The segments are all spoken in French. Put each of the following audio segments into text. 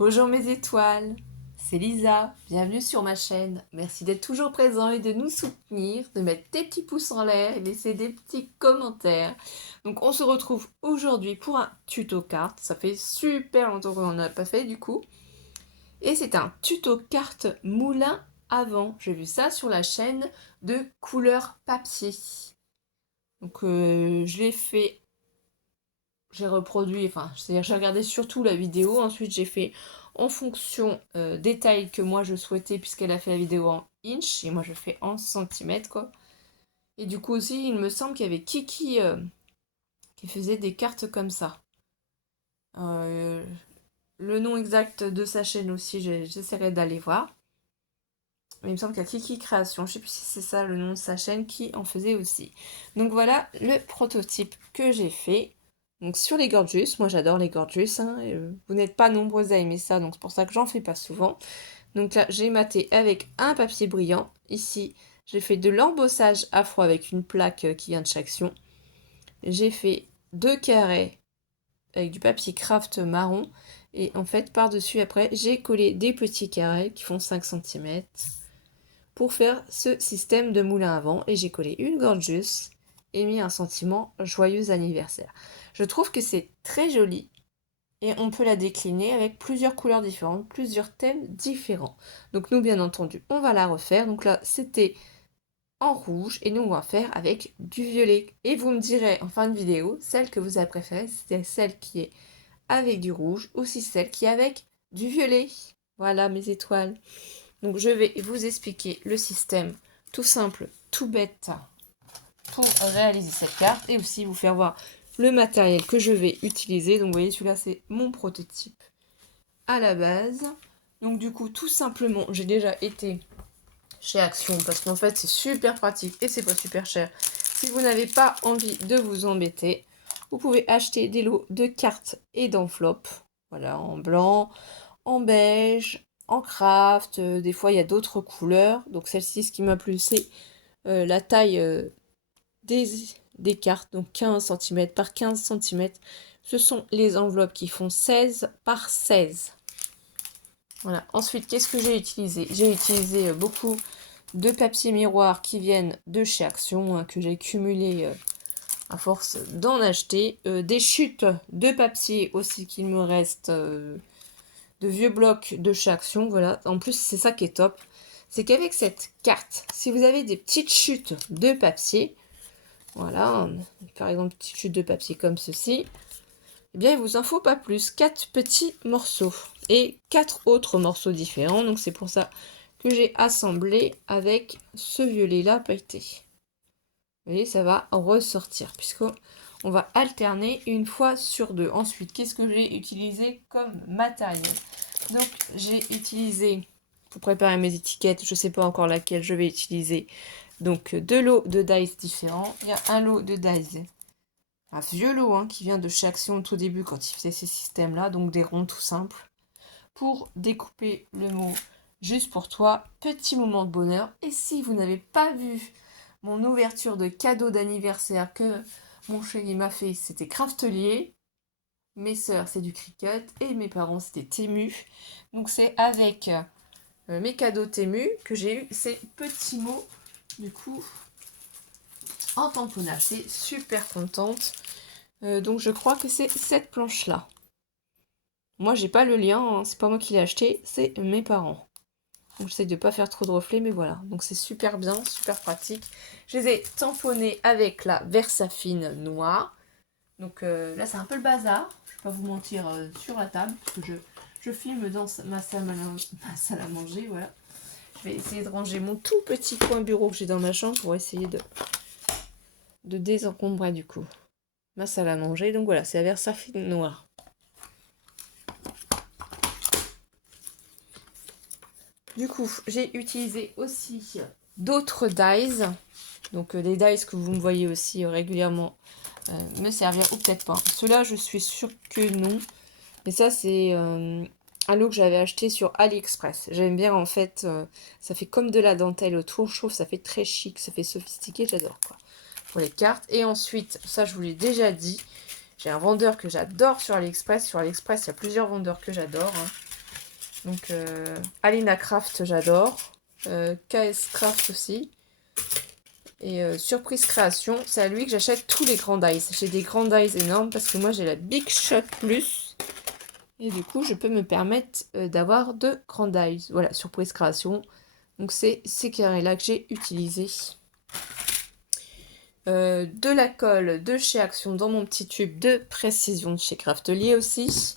Bonjour mes étoiles, c'est Lisa, bienvenue sur ma chaîne. Merci d'être toujours présent et de nous soutenir, de mettre des petits pouces en l'air et laisser des petits commentaires. Donc on se retrouve aujourd'hui pour un tuto carte, ça fait super longtemps qu'on n'en a pas fait du coup. Et c'est un tuto carte moulin à vent, j'ai vu ça sur la chaîne de Couleur Papier. Donc je l'ai fait, j'ai reproduit, enfin c'est-à-dire j'ai regardé surtout la vidéo, ensuite j'ai fait en fonction des tailles que moi je souhaitais, puisqu'elle a fait la vidéo en inch et moi je fais en centimètres quoi. Et du coup aussi il me semble qu'il y avait Kiki qui faisait des cartes comme ça. Euh, le nom exact de sa chaîne aussi, j'essaierai d'aller voir. Mais il me semble qu'il y a Kiki Création, je sais plus si c'est ça le nom de sa chaîne, qui en faisait aussi. Donc voilà le prototype que j'ai fait. Donc sur les Gorgeous, moi j'adore les Gorgeous, hein, vous n'êtes pas nombreux à aimer ça, donc c'est pour ça que j'en fais pas souvent. Donc là j'ai maté avec un papier brillant. Ici j'ai fait de l'embossage à froid avec une plaque qui vient de Chaction. J'ai fait 2 carrés avec du papier craft marron. Et en fait par-dessus après j'ai collé des petits carrés qui font 5 cm pour faire ce système de moulin à vent. Et j'ai collé une Gorgeous et mis un sentiment joyeux anniversaire. Je trouve que c'est très joli et on peut la décliner avec plusieurs couleurs différentes, plusieurs thèmes différents. Donc nous, bien entendu, on va la refaire. Donc là, c'était en rouge et nous, on va faire avec du violet. Et vous me direz en fin de vidéo, celle que vous avez préférée, c'était celle qui est avec du rouge ou si celle qui est avec du violet. Voilà mes étoiles. Donc je vais vous expliquer le système tout simple, tout bête pour réaliser cette carte et aussi vous faire voir le matériel que je vais utiliser. Donc vous voyez, celui-là c'est mon prototype à la base. Donc du coup, tout simplement, j'ai déjà été chez Action parce qu'en fait c'est super pratique et c'est pas super cher. Si vous n'avez pas envie de vous embêter, vous pouvez acheter des lots de cartes et d'enveloppes. Voilà, en blanc, en beige, en craft. Des fois il y a d'autres couleurs. Donc celle-ci, ce qui m'a plu, c'est la taille des, des cartes, donc 15 cm par 15 cm. Ce sont les enveloppes qui font 16 par 16. Voilà. Ensuite, qu'est-ce que j'ai utilisé? J'ai utilisé beaucoup de papier miroir qui viennent de chez Action, hein, que j'ai cumulé à force d'en acheter. Des chutes de papier aussi qu'il me reste, de vieux blocs de chez Action. Voilà. En plus, c'est ça qui est top. C'est qu'avec cette carte, si vous avez des petites chutes de papier, voilà, par exemple, une petite chute de papier comme ceci, eh bien, il vous en faut pas plus. 4 petits morceaux et 4 autres morceaux différents. Donc, c'est pour ça que j'ai assemblé avec ce violet-là pailleté. Vous voyez, ça va ressortir puisqu'on va alterner une fois sur deux. Ensuite, qu'est-ce que j'ai utilisé comme matériel? Donc, j'ai utilisé, pour préparer mes étiquettes, je ne sais pas encore laquelle je vais utiliser, donc 2 lots de dice différents. Il y a un lot de dice, un vieux lot hein, qui vient de chez Action au tout début quand il faisait ces systèmes-là, donc des ronds tout simples. Pour découper le mot juste pour toi, petit moment de bonheur. Et si vous n'avez pas vu mon ouverture de cadeau d'anniversaire que mon chéri m'a fait, c'était Craftelier. Mes sœurs, c'est du Cricut. Et mes parents, c'était Temu. Donc c'est avec mes cadeaux Temu que j'ai eu ces petits mots, du coup, en tamponnage. C'est super contente. Donc je crois que c'est cette planche-là. Moi, j'ai pas le lien, hein, c'est pas moi qui l'ai acheté, c'est mes parents. Donc j'essaie de pas faire trop de reflets, mais voilà. Donc c'est super bien, super pratique. Je les ai tamponnés avec la Versafine noire. Donc là, c'est un peu le bazar. Je vais pas vous mentir sur la table, parce que je filme dans ma salle à manger, voilà. Je vais essayer de ranger mon tout petit coin bureau que j'ai dans ma chambre pour essayer de désencombrer du coup ma salle à manger. Donc voilà, c'est la Versafine noire. Du coup, j'ai utilisé aussi d'autres dies. Donc des dies que vous me voyez aussi régulièrement me servir ou peut-être pas. Ceux-là, je suis sûre que non. Mais ça, c'est un lot que j'avais acheté sur AliExpress. J'aime bien en fait, ça fait comme de la dentelle autour. Je trouve que ça fait très chic, ça fait sophistiqué, j'adore quoi. Pour les cartes. Et ensuite, ça je vous l'ai déjà dit, j'ai un vendeur que j'adore sur AliExpress. Sur AliExpress, il y a plusieurs vendeurs que j'adore. Hein. Donc Alina Craft, j'adore. KS Craft aussi. Et Surprise Création, c'est à lui que j'achète tous les Grand Dice. J'ai des Grand Dice énormes parce que moi j'ai la Big Shot Plus. Et du coup, je peux me permettre d'avoir de Grand Dice. Voilà, Surprise Création. Donc c'est ces carrés-là que j'ai utilisés. De la colle de chez Action dans mon petit tube de précision de chez Craftelier aussi.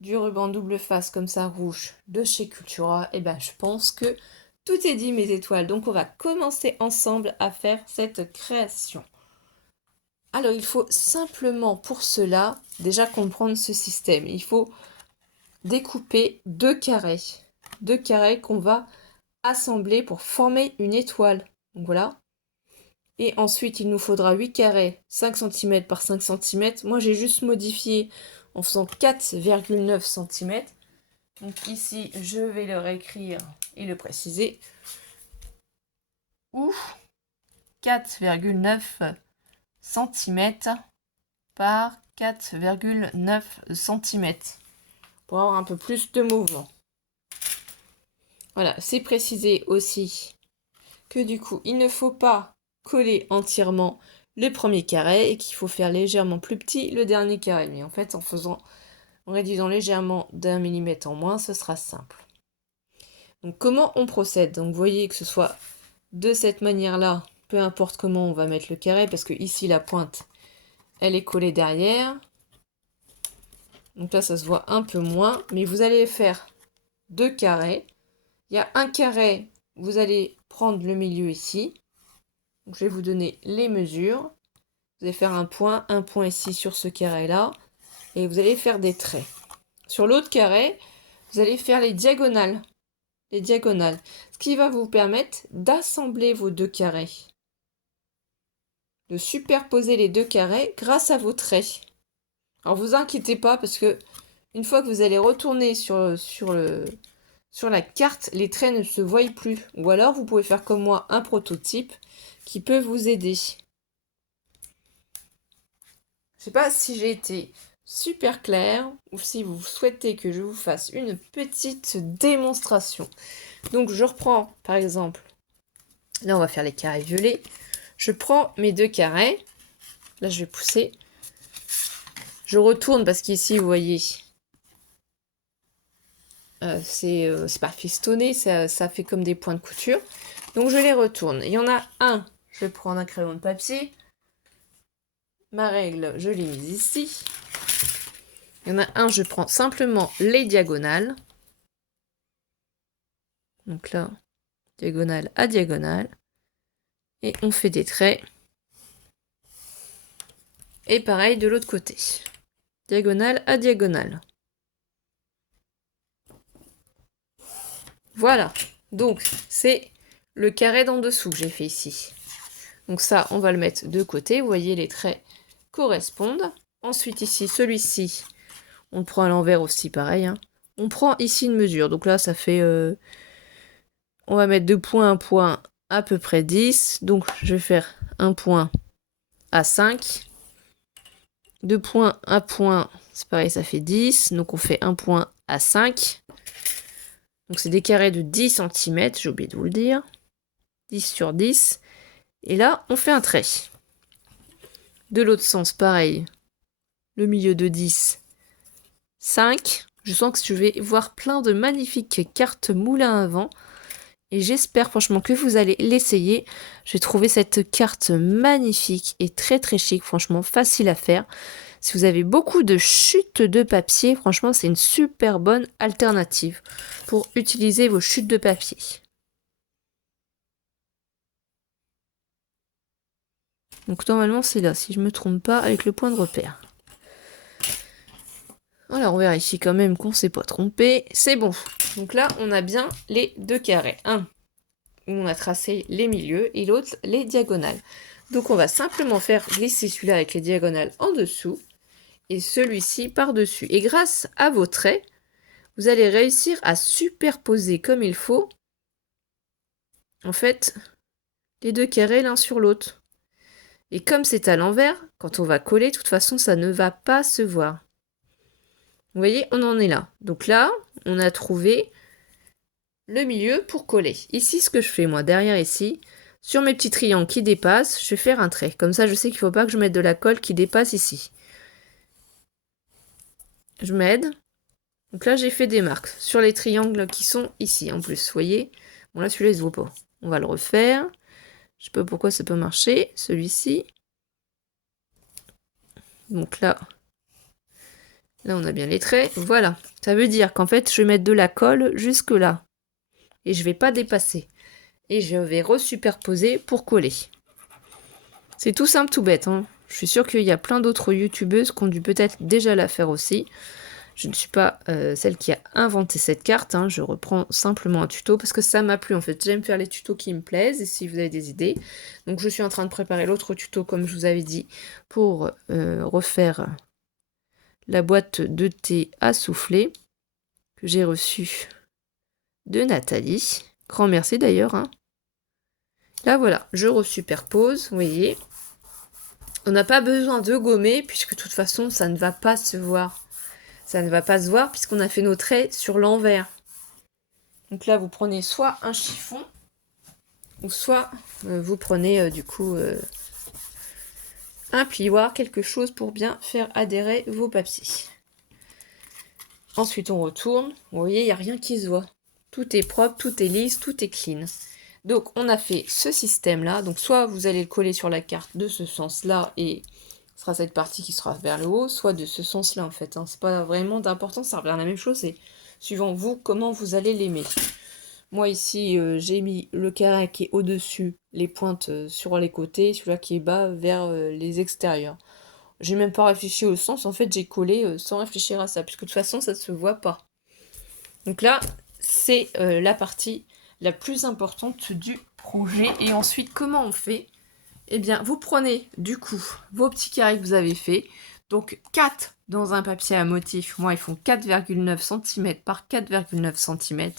Du ruban double face comme ça rouge de chez Cultura. Et ben je pense que tout est dit mes étoiles. Donc on va commencer ensemble à faire cette création. Alors il faut simplement pour cela déjà comprendre ce système. Il faut découper deux carrés. Deux carrés qu'on va assembler pour former une étoile. Donc voilà. Et ensuite, il nous faudra 8 carrés, 5 cm par 5 cm. Moi, j'ai juste modifié en faisant 4,9 cm. Donc ici, je vais le réécrire et le préciser. Ou 4,9 cm par 4,9 cm. Pour avoir un peu plus de mouvement. Voilà, c'est précisé aussi que du coup, il ne faut pas coller entièrement le premier carré et qu'il faut faire légèrement plus petit le dernier carré. Mais en fait, en réduisant légèrement d'1 millimètre en moins, ce sera simple. Donc comment on procède? Donc vous voyez que ce soit de cette manière-là, peu importe comment on va mettre le carré, parce que ici la pointe, elle est collée derrière. Donc là, ça se voit un peu moins, mais vous allez faire deux carrés. Il y a un carré, vous allez prendre le milieu ici. Donc, je vais vous donner les mesures. Vous allez faire un point ici sur ce carré-là. Et vous allez faire des traits. Sur l'autre carré, vous allez faire les diagonales. Les diagonales. Ce qui va vous permettre d'assembler vos deux carrés. De superposer les deux carrés grâce à vos traits. Alors vous inquiétez pas parce que une fois que vous allez retourner sur la carte, les traits ne se voient plus. Ou alors vous pouvez faire comme moi un prototype qui peut vous aider. Je sais pas si j'ai été super claire ou si vous souhaitez que je vous fasse une petite démonstration. Donc je reprends par exemple, là on va faire les carrés violets. Je prends mes deux carrés, là je vais pousser. Je retourne parce qu'ici vous voyez, c'est pas festonné, ça fait comme des points de couture. Donc je les retourne. Il y en a un, je vais prendre un crayon de papier. Ma règle, je l'ai mise ici. Il y en a un, je prends simplement les diagonales. Donc là, diagonale à diagonale. Et on fait des traits. Et pareil de l'autre côté. Diagonale à diagonale. Voilà. Donc, c'est le carré d'en dessous que j'ai fait ici. Donc ça, on va le mettre de côté. Vous voyez, les traits correspondent. Ensuite, ici, celui-ci, on le prend à l'envers aussi, pareil. Hein. On prend ici une mesure. Donc là, ça fait... on va mettre de point à point à peu près 10. Donc, je vais faire un point à 5. De point à point, c'est pareil, ça fait 10. Donc, on fait un point à 5. Donc, c'est des carrés de 10 cm. J'ai oublié de vous le dire. 10 sur 10. Et là, on fait un trait. De l'autre sens, pareil. Le milieu de 10, 5. Je sens que je vais voir plein de magnifiques cartes moulin à vent. Et j'espère franchement que vous allez l'essayer. J'ai trouvé cette carte magnifique et très très chic. Franchement, facile à faire. Si vous avez beaucoup de chutes de papier, franchement, c'est une super bonne alternative pour utiliser vos chutes de papier. Donc normalement, c'est là, si je ne me trompe pas, avec le point de repère. Alors, on vérifie quand même qu'on ne s'est pas trompé. C'est bon. Donc là, on a bien les deux carrés. Un où on a tracé les milieux et l'autre les diagonales. Donc, on va simplement faire glisser celui-là avec les diagonales en dessous et celui-ci par-dessus. Et grâce à vos traits, vous allez réussir à superposer comme il faut, en fait, les deux carrés l'un sur l'autre. Et comme c'est à l'envers, quand on va coller, de toute façon, ça ne va pas se voir. Vous voyez, on en est là. Donc là, on a trouvé le milieu pour coller. Ici, ce que je fais, moi, derrière ici, sur mes petits triangles qui dépassent, je vais faire un trait. Comme ça, je sais qu'il ne faut pas que je mette de la colle qui dépasse ici. Je m'aide. Donc là, j'ai fait des marques sur les triangles qui sont ici, en plus, vous voyez. Bon, là, celui-là, il se voit pas. On va le refaire. Je sais pas pourquoi ça peut marcher. Celui-ci. Donc là, on a bien les traits. Voilà. Ça veut dire qu'en fait, je vais mettre de la colle jusque là. Et je vais pas dépasser. Et je vais resuperposer pour coller. C'est tout simple, tout bête. Hein. Je suis sûre qu'il y a plein d'autres youtubeuses qui ont dû peut-être déjà la faire aussi. Je ne suis pas celle qui a inventé cette carte. Hein. Je reprends simplement un tuto parce que ça m'a plu en fait. J'aime faire les tutos qui me plaisent et si vous avez des idées. Donc je suis en train de préparer l'autre tuto comme je vous avais dit pour refaire la boîte de thé à souffler que j'ai reçue de Nathalie. Grand merci d'ailleurs. Hein. Là voilà, je resuperpose, vous voyez. On n'a pas besoin de gommer puisque de toute façon ça ne va pas se voir. Ça ne va pas se voir puisqu'on a fait nos traits sur l'envers. Donc là vous prenez soit un chiffon ou soit vous prenez du coup un plioir, quelque chose pour bien faire adhérer vos papiers. Ensuite on retourne, vous voyez il n'y a rien qui se voit. Tout est propre, tout est lisse, tout est clean. Donc on a fait ce système là, donc soit vous allez le coller sur la carte de ce sens là et ce sera cette partie qui sera vers le haut, soit de ce sens là en fait, hein. C'est pas vraiment d'importance, ça revient à la même chose, c'est suivant vous comment vous allez l'aimer. Moi ici j'ai mis le carré qui est au dessus, les pointes sur les côtés, celui-là qui est bas vers les extérieurs. J'ai même pas réfléchi au sens, en fait j'ai collé sans réfléchir à ça, puisque de toute façon ça se voit pas. Donc là c'est la partie la plus importante du projet. Et ensuite, comment on fait? Eh bien, vous prenez du coup vos petits carrés que vous avez fait. Donc 4 dans un papier à motif. Moi, ils font 4,9 cm par 4,9 cm.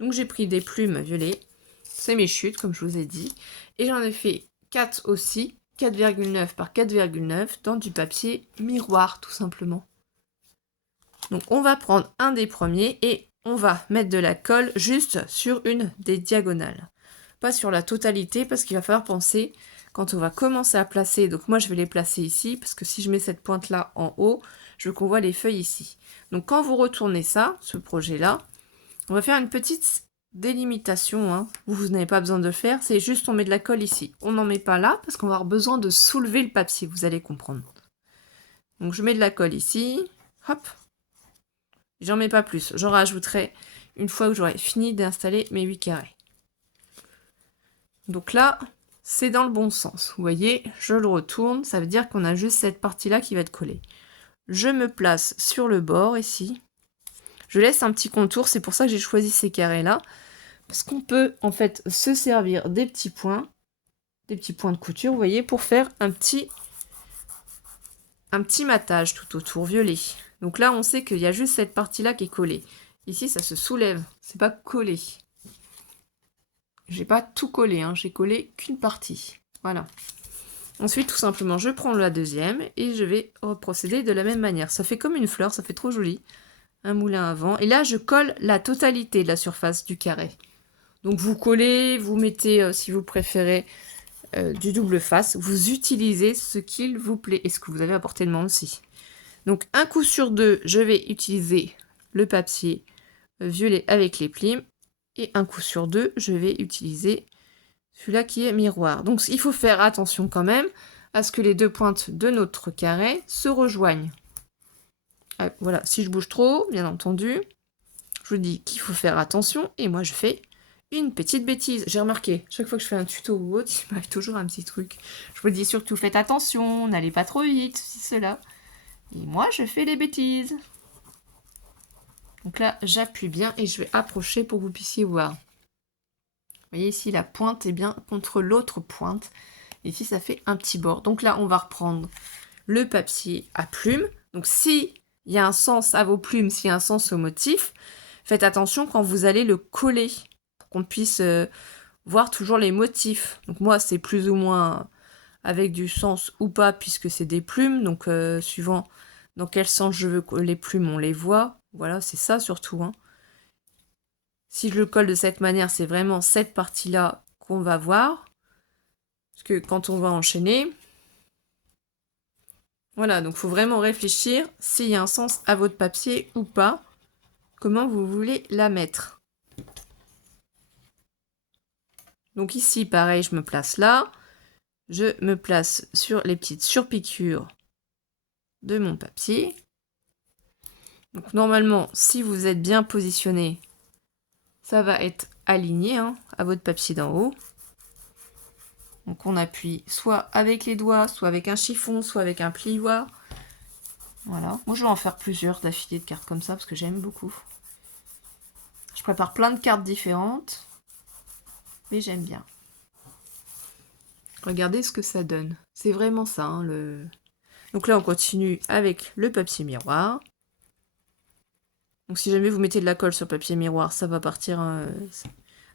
Donc j'ai pris des plumes violettes. C'est mes chutes, comme je vous ai dit. Et j'en ai fait 4 aussi. 4,9 par 4,9 dans du papier miroir, tout simplement. Donc on va prendre un des premiers et on va mettre de la colle juste sur une des diagonales. Pas sur la totalité parce qu'il va falloir penser quand on va commencer à placer. Donc moi je vais les placer ici parce que si je mets cette pointe là en haut, je veux qu'on voit les feuilles ici. Donc quand vous retournez ça, ce projet là, on va faire une petite délimitation. Hein. Vous n'avez pas besoin de le faire, c'est juste on met de la colle ici. On n'en met pas là parce qu'on va avoir besoin de soulever le papier, vous allez comprendre. Donc je mets de la colle ici, hop. J'en mets pas plus, j'en rajouterai une fois que j'aurai fini d'installer mes 8 carrés. Donc là, c'est dans le bon sens. Vous voyez, je le retourne, ça veut dire qu'on a juste cette partie-là qui va être collée. Je me place sur le bord ici. Je laisse un petit contour, c'est pour ça que j'ai choisi ces carrés-là. Parce qu'on peut en fait se servir des petits points de couture, vous voyez, pour faire un petit matage tout autour violet. Donc là, on sait qu'il y a juste cette partie-là qui est collée. Ici, ça se soulève, c'est pas collé. J'ai pas tout collé, hein. J'ai collé qu'une partie. Voilà. Ensuite, tout simplement, je prends la deuxième et je vais procéder de la même manière. Ça fait comme une fleur, ça fait trop joli. Un moulin à vent. Et là, je colle la totalité de la surface du carré. Donc vous collez, vous mettez, si vous préférez, du double face. Vous utilisez ce qu'il vous plaît et ce que vous avez à portée de main aussi. Donc un coup sur deux, je vais utiliser le papier violet avec les plumes. Et un coup sur deux, je vais utiliser celui-là qui est miroir. Donc il faut faire attention quand même à ce que les deux pointes de notre carré se rejoignent. Voilà, si je bouge trop, bien entendu, je vous dis qu'il faut faire attention. Et moi, je fais une petite bêtise. J'ai remarqué, chaque fois que je fais un tuto ou autre, il m'arrive toujours un petit truc. Je vous dis surtout, faites attention, n'allez pas trop vite, si cela. Et moi, je fais les bêtises. Donc là, j'appuie bien et je vais approcher pour que vous puissiez voir. Vous voyez ici, la pointe est bien contre l'autre pointe. Ici, ça fait un petit bord. Donc là, on va reprendre le papier à plumes. Donc si il y a un sens à vos plumes, s'il y a un sens au motif, faites attention quand vous allez le coller, pour qu'on puisse voir toujours les motifs. Donc moi, c'est plus ou moins avec du sens ou pas, puisque c'est des plumes. Donc suivant dans quel sens je veux que les plumes, on les voit. Voilà, c'est ça surtout. Hein. Si je le colle de cette manière, c'est vraiment cette partie-là qu'on va voir. Parce que quand on va enchaîner, voilà, donc il faut vraiment réfléchir s'il y a un sens à votre papier ou pas, comment vous voulez la mettre. Donc ici, pareil, je me place là, je me place sur les petites surpiqûres de mon papier. Donc normalement, si vous êtes bien positionné, ça va être aligné à votre papier d'en haut. Donc on appuie soit avec les doigts, soit avec un chiffon, soit avec un plioir. Voilà. Moi je vais en faire plusieurs d'affilée de cartes comme ça parce que j'aime beaucoup. Je prépare plein de cartes différentes, mais j'aime bien. Regardez ce que ça donne. C'est vraiment ça. Donc là on continue avec le papier miroir. Donc si jamais vous mettez de la colle sur le papier miroir, ça va partir,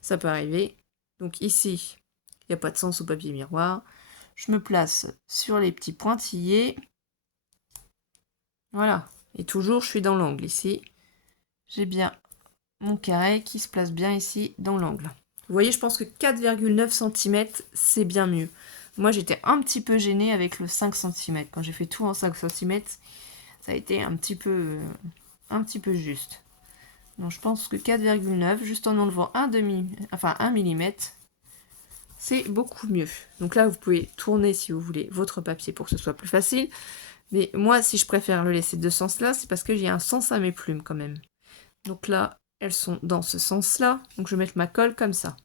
ça peut arriver. Donc ici, il n'y a pas de sens au papier miroir. Je me place sur les petits pointillés. Voilà. Et toujours, je suis dans l'angle ici. J'ai bien mon carré qui se place bien ici dans l'angle. Vous voyez, je pense que 4,9 cm, c'est bien mieux. Moi, j'étais un petit peu gênée avec le 5 cm. Quand j'ai fait tout en 5 cm, ça a été un petit peu juste. Donc, je pense que 4,9, juste en enlevant un mm, c'est beaucoup mieux. Donc là, vous pouvez tourner, si vous voulez, votre papier pour que ce soit plus facile. Mais moi, si je préfère le laisser de ce sens-là, c'est parce que j'ai un sens à mes plumes quand même. Donc là, elles sont dans ce sens-là. Donc je vais mettre ma colle comme ça.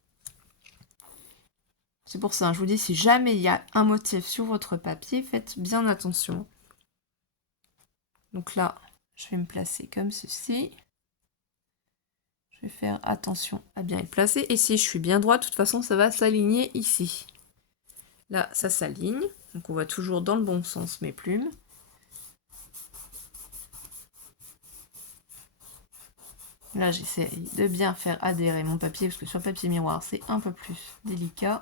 C'est pour ça, je vous dis, si jamais il y a un motif sur votre papier, faites bien attention. Donc là, je vais me placer comme ceci. Je vais faire attention à bien être placé. Et si je suis bien droite, de toute façon, ça va s'aligner ici. Là, ça s'aligne. Donc on va toujours dans le bon sens mes plumes. Là, j'essaie de bien faire adhérer mon papier, parce que sur le papier miroir, c'est un peu plus délicat.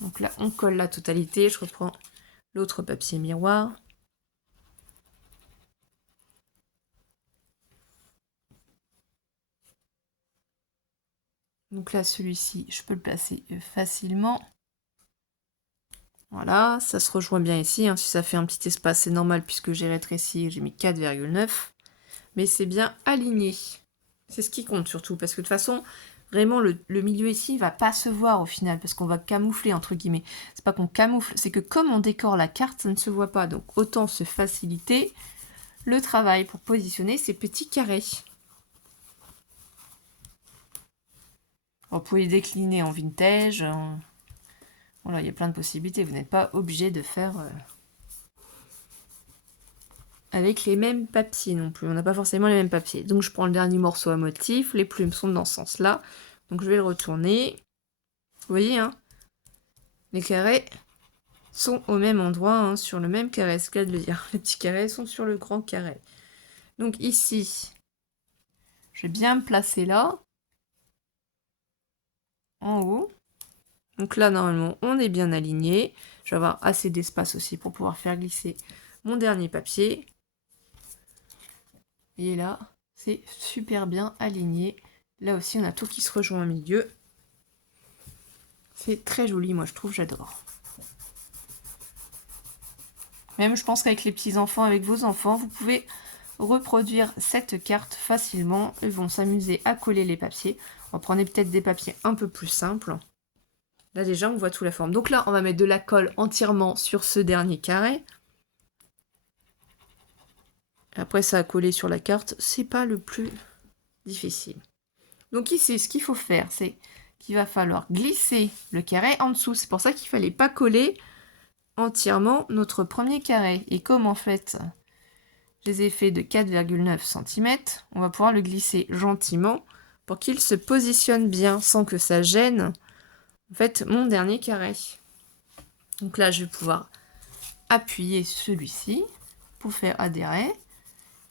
Donc là, on colle la totalité. Je reprends l'autre papier miroir. Donc là, celui-ci, je peux le placer facilement. Voilà, ça se rejoint bien ici. Si ça fait un petit espace, c'est normal puisque j'ai rétréci, j'ai mis 4,9. Mais c'est bien aligné. C'est ce qui compte surtout, parce que de toute façon, vraiment, le milieu ici, il va pas se voir au final, parce qu'on va camoufler, entre guillemets. C'est pas qu'on camoufle, c'est que comme on décore la carte, ça ne se voit pas. Donc autant se faciliter le travail pour positionner ces petits carrés. Vous pouvez décliner en vintage. Voilà, il y a plein de possibilités. Vous n'êtes pas obligé de faire avec les mêmes papiers non plus. On n'a pas forcément les mêmes papiers. Donc je prends le dernier morceau à motif. Les plumes sont dans ce sens-là. Donc je vais le retourner. Vous voyez, les carrés sont au même endroit, sur le même carré, c'est le cas de le dire. Les petits carrés sont sur le grand carré. Donc ici, je vais bien me placer là, en haut. Donc là, normalement, on est bien aligné. Je vais avoir assez d'espace aussi pour pouvoir faire glisser mon dernier papier. Et là, c'est super bien aligné. Là aussi, on a tout qui se rejoint au milieu. C'est très joli, moi je trouve, j'adore. Même, je pense qu'avec les petits-enfants, avec vos enfants, vous pouvez reproduire cette carte facilement. Ils vont s'amuser à coller les papiers. On va prendre peut-être des papiers un peu plus simples. Là déjà, on voit toute la forme. Donc là, on va mettre de la colle entièrement sur ce dernier carré. Après, ça a collé sur la carte. C'est pas le plus difficile. Donc ici, ce qu'il faut faire, c'est qu'il va falloir glisser le carré en dessous. C'est pour ça qu'il ne fallait pas coller entièrement notre premier carré. Et comme en fait, je les ai faits de 4,9 cm, on va pouvoir le glisser gentiment pour qu'il se positionne bien sans que ça gêne en fait mon dernier carré. Donc là, je vais pouvoir appuyer celui-ci pour faire adhérer,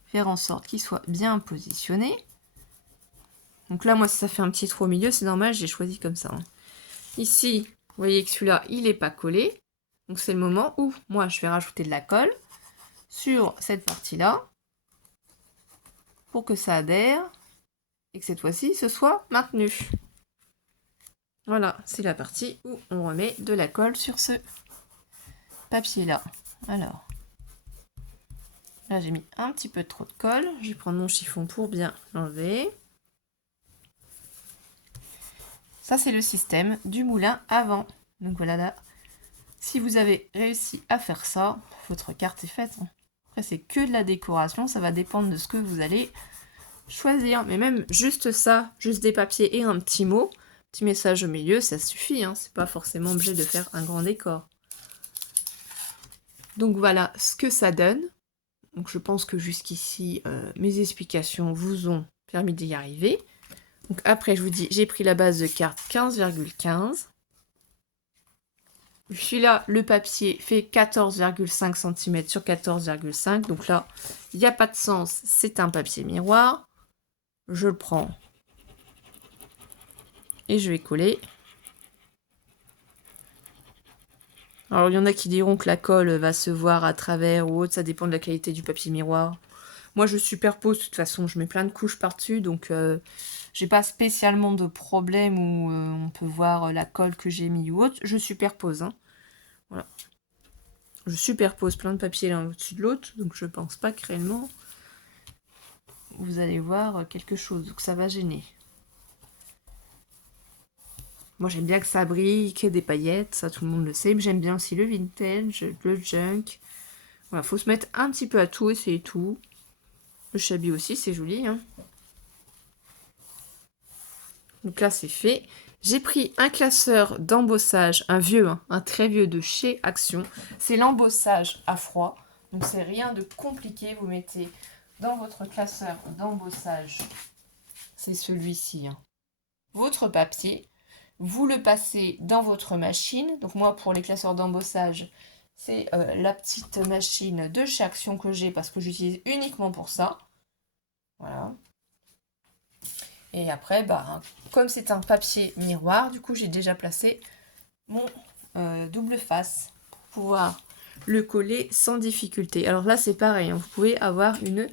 faire en sorte qu'il soit bien positionné. Donc là, moi, si ça fait un petit trou au milieu, c'est normal, j'ai choisi comme ça. Ici, vous voyez que celui-là, il n'est pas collé. Donc c'est le moment où moi, je vais rajouter de la colle sur cette partie-là pour que ça adhère et que cette fois-ci, ce soit maintenu. Voilà, c'est la partie où on remet de la colle sur ce papier-là. Alors, là, j'ai mis un petit peu trop de colle. Je vais prendre mon chiffon pour bien l'enlever. Ça, c'est le système du moulin avant. Donc voilà, là, si vous avez réussi à faire ça, votre carte est faite. Après, c'est que de la décoration. Ça va dépendre de ce que vous allez choisir. Mais même juste ça, juste des papiers et un petit mot, petit message au milieu, ça suffit. Hein. C'est pas forcément obligé de faire un grand décor. Donc voilà ce que ça donne. Donc je pense que jusqu'ici, mes explications vous ont permis d'y arriver. Donc après, je vous dis, j'ai pris la base de carte 15,15. Celui-là, le papier fait 14,5 cm sur 14,5. Donc là, il n'y a pas de sens, c'est un papier miroir. Je le prends et je vais coller. Alors, il y en a qui diront que la colle va se voir à travers ou autre, ça dépend de la qualité du papier miroir. Moi, je superpose, de toute façon, je mets plein de couches par-dessus, donc j'ai pas spécialement de problème où on peut voir la colle que j'ai mis ou autre. Je superpose, hein. Voilà. Je superpose plein de papiers l'un au-dessus de l'autre, donc je pense pas que réellement vous allez voir quelque chose, donc ça va gêner. Moi, j'aime bien que ça brille, qu'il y ait des paillettes, ça tout le monde le sait, mais j'aime bien aussi le vintage, le junk. Voilà, faut se mettre un petit peu à tout, essayer tout. Le shabby aussi, c'est joli, hein. Donc là, c'est fait. J'ai pris un classeur d'embossage, un vieux, hein, un très vieux de chez Action. C'est l'embossage à froid. Donc c'est rien de compliqué. Vous mettez dans votre classeur d'embossage, c'est celui-ci, hein, votre papier. Vous le passez dans votre machine. Donc moi, pour les classeurs d'embossage, c'est la petite machine de chez Action que j'ai parce que j'utilise uniquement pour ça. Voilà. Et après, bah, comme c'est un papier miroir, du coup, j'ai déjà placé mon double face pour pouvoir le coller sans difficulté. Alors là, c'est pareil, hein, vous pouvez avoir une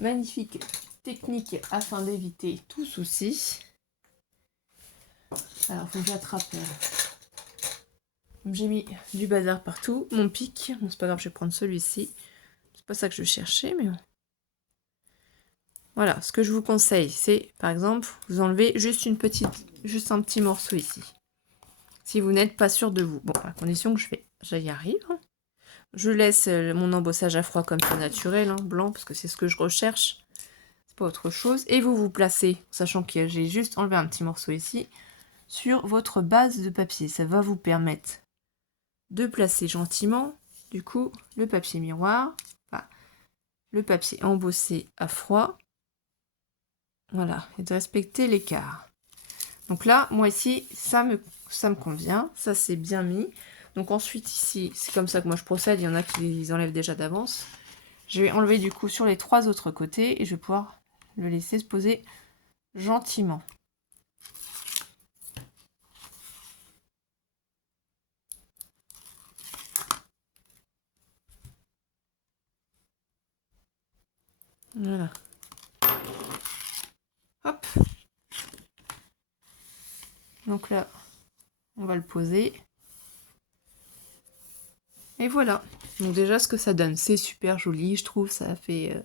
magnifique technique afin d'éviter tout souci. Alors, faut que j'attrape. J'ai mis du bazar partout. Mon pic, bon, c'est pas grave, je vais prendre celui-ci. C'est pas ça que je cherchais, mais bon. Voilà, ce que je vous conseille, c'est, par exemple, vous enlevez juste un petit morceau ici. Si vous n'êtes pas sûr de vous. Bon, à condition que j'y arrive. Je laisse mon embossage à froid comme ça naturel, hein, blanc, parce que c'est ce que je recherche. C'est pas autre chose. Et vous vous placez, sachant que j'ai juste enlevé un petit morceau ici, sur votre base de papier. Ça va vous permettre de placer gentiment, du coup, le papier miroir, enfin, le papier embossé à froid. Voilà, et de respecter l'écart. Donc là, moi ici, ça me convient, ça c'est bien mis. Donc ensuite ici, c'est comme ça que moi je procède, il y en a qui les enlèvent déjà d'avance. Je vais enlever du coup sur les 3 autres côtés et je vais pouvoir le laisser se poser gentiment. Voilà. Hop. Donc là, on va le poser. Et voilà. Donc déjà, ce que ça donne, c'est super joli, je trouve. Ça fait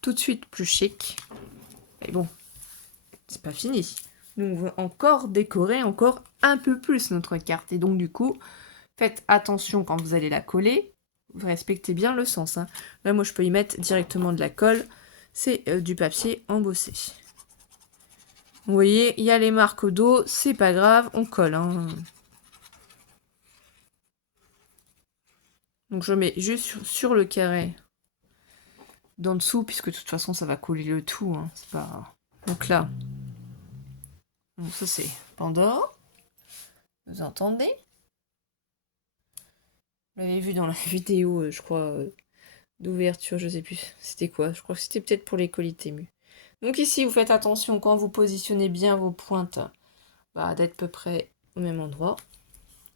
tout de suite plus chic. Mais bon, c'est pas fini. Nous, on veut encore décorer encore un peu plus notre carte. Et donc, du coup, faites attention quand vous allez la coller. Vous respectez bien le sens, hein. Là, moi, je peux y mettre directement de la colle. C'est du papier embossé. Vous voyez, il y a les marques au dos. C'est pas grave, on colle, hein. Donc, je mets juste sur le carré d'en dessous, puisque de toute façon, ça va coller le tout, hein. C'est pas... Donc là, donc ça, c'est Pandore. Vous entendez? Vous l'avez vu dans la vidéo, je crois, d'ouverture, je sais plus. C'était quoi? Je crois que c'était peut-être pour les colis Temu. Donc ici, vous faites attention quand vous positionnez bien vos pointes, bah, d'être à peu près au même endroit.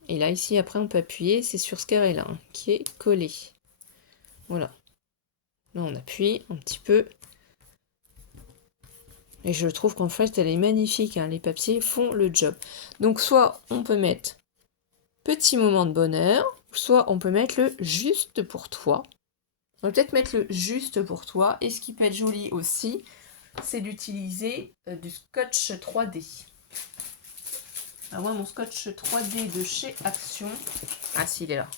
Et là, ici, après, on peut appuyer. C'est sur ce carré-là, hein, qui est collé. Voilà. Là, on appuie un petit peu. Et je trouve qu'en fait, elle est magnifique, hein. Les papiers font le job. Donc soit on peut mettre petit moment de bonheur, soit on peut mettre le juste pour toi. On va peut-être mettre le juste pour toi. Et ce qui peut être joli aussi, c'est d'utiliser du scotch 3D. Alors moi, mon scotch 3D de chez Action... Ah si, il est là.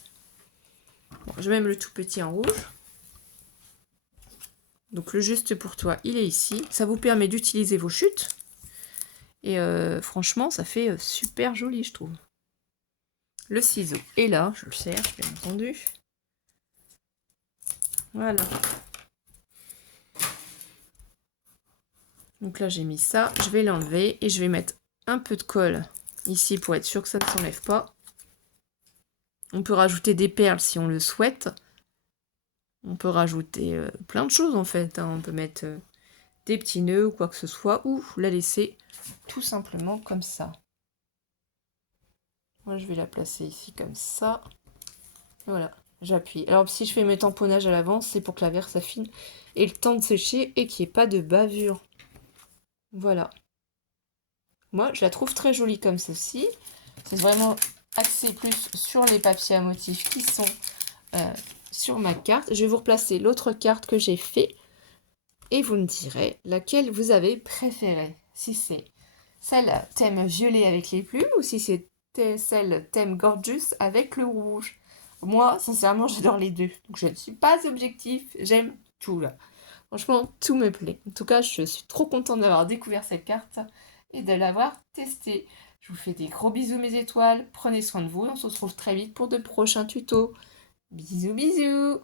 Bon, je vais même le tout petit en rouge. Donc le juste pour toi, il est ici. Ça vous permet d'utiliser vos chutes. Et franchement, ça fait super joli, je trouve. Le ciseau est là, je le cherche, bien entendu. Voilà. Donc là, j'ai mis ça. Je vais l'enlever et je vais mettre un peu de colle ici pour être sûr que ça ne s'enlève pas. On peut rajouter des perles si on le souhaite. On peut rajouter plein de choses en fait, hein. On peut mettre des petits nœuds ou quoi que ce soit, ou la laisser tout simplement comme ça. Moi, je vais la placer ici comme ça. Voilà, j'appuie. Alors, si je fais mes tamponnages à l'avance, c'est pour que la verre s'affine et le temps de sécher et qu'il n'y ait pas de bavure. Voilà. Moi, je la trouve très jolie comme ceci. C'est vraiment axé plus sur les papiers à motifs qui sont sur ma carte. Je vais vous replacer l'autre carte que j'ai fait et vous me direz laquelle vous avez préférée. Si c'est celle thème violet avec les plumes ou si c'est celle thème gorgeous avec le rouge. Moi, sincèrement, j'adore les deux. Donc, je ne suis pas objectif. J'aime tout, là. Franchement, tout me plaît. En tout cas, je suis trop contente d'avoir découvert cette carte et de l'avoir testée. Je vous fais des gros bisous, mes étoiles. Prenez soin de vous. On se retrouve très vite pour de prochains tutos. Bisous, bisous!